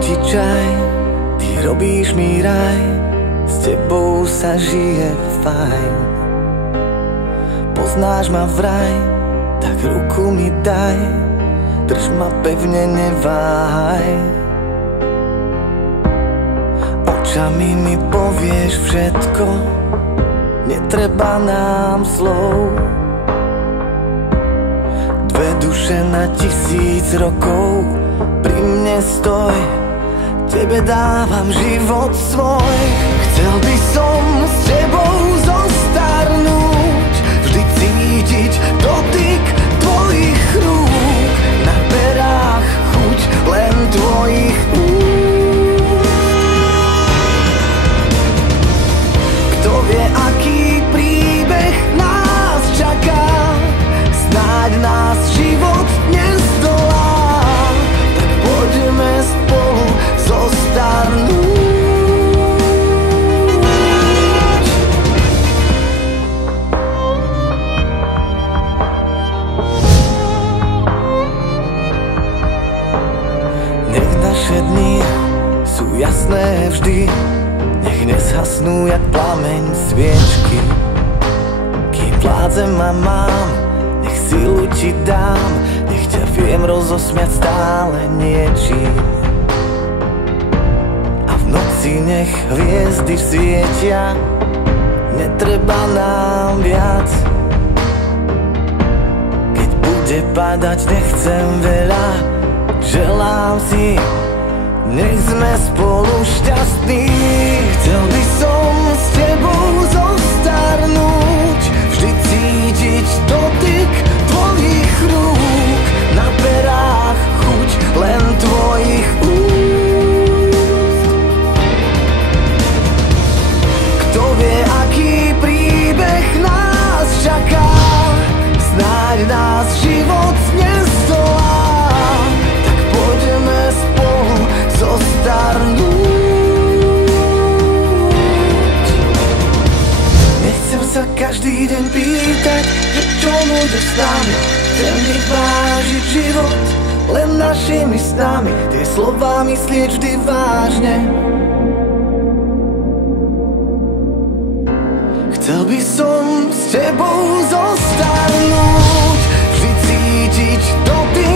ti čaj, ty robíš mi raj, s tebou sa žije fajn. Poznáš ma vraj, tak ruku mi daj, drž ma pevne, neváhaj. Očami mi povieš všetko, netreba nám slov. Dve duše na 1000 rokov, pri mne stoj, tebe dávam život svoj. Chcel by som s tebou zostarnúť, vždy cítiť dotyk tvojich rúk, na perách chuť len tvojich úst. Kto vie, aký príbeh nás čaká, snáď nás život nezdolá, tak poďme spolu zostarnúť. Nech naše dni sú jasné vždy, nech nezhasnú jak plameň sviečky. Kým vládzem a mám, nech silu ti dám, nech ťa viem rozosmiať stále niečím. A v noci nech hviezdy svietia, netreba nám viac. Keď bude padať, nechcem veľa, želám si, nech sme spolu šťastní. Chcel by som s tebou zostarnúť, vždy cítiť dotyk tvojich rúk, na perách chuť len tvojich úst. Kto vie, aký príbeh nás čaká, snáď nás život nezdolá, tak poďme spolu zostarnúť. Nechcem sa každý deň pýtať, že čo bude s nami, chcem byť vážiť život len našimi snami, tie slová myslieť vždy vážne. Chcel by som s tebou zostarnúť, vždy cítiť dotyk